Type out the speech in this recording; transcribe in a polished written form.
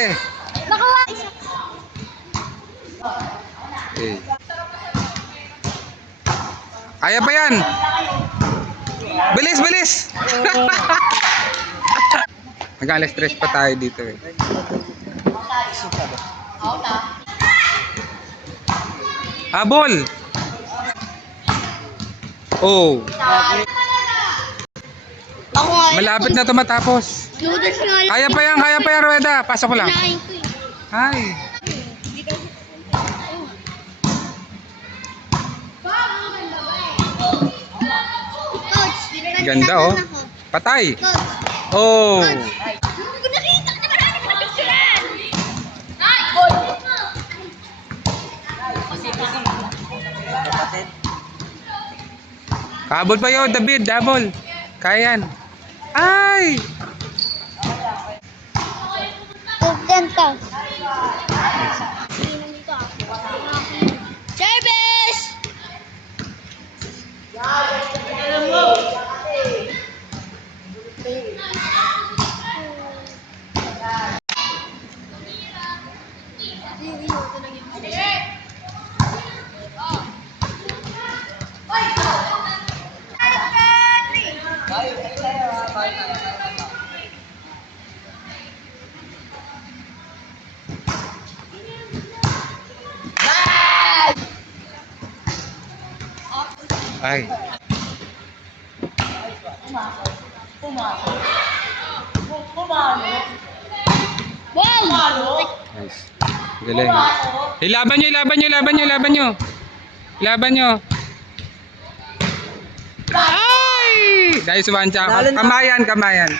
ate. Nakuha. Okay. Kaya pa yan. Bilis, bilis. Nag-alas stress pa tayo dito eh. Habol. Oh. Ako nga. Malapit na ito matapos. Ludas nga. Kaya pa yan, Rueda. Pasok ko lang. Kinain ko eh. Hi. Coach, Ganda oh. ako. Patay. Coach. Oh. Hindi ko nakita na marami ka napicturean. Habol pa yun, David. Habol. Kaya yan. Ay. Ganda. Service! Ay. Wow! Nice. Galing. Ilaban nyo, ilaban nyo, ilaban nyo, ilaban nyo. Ilaban nyo. Ay! Nice one, Chaka. Kamayan, kamayan.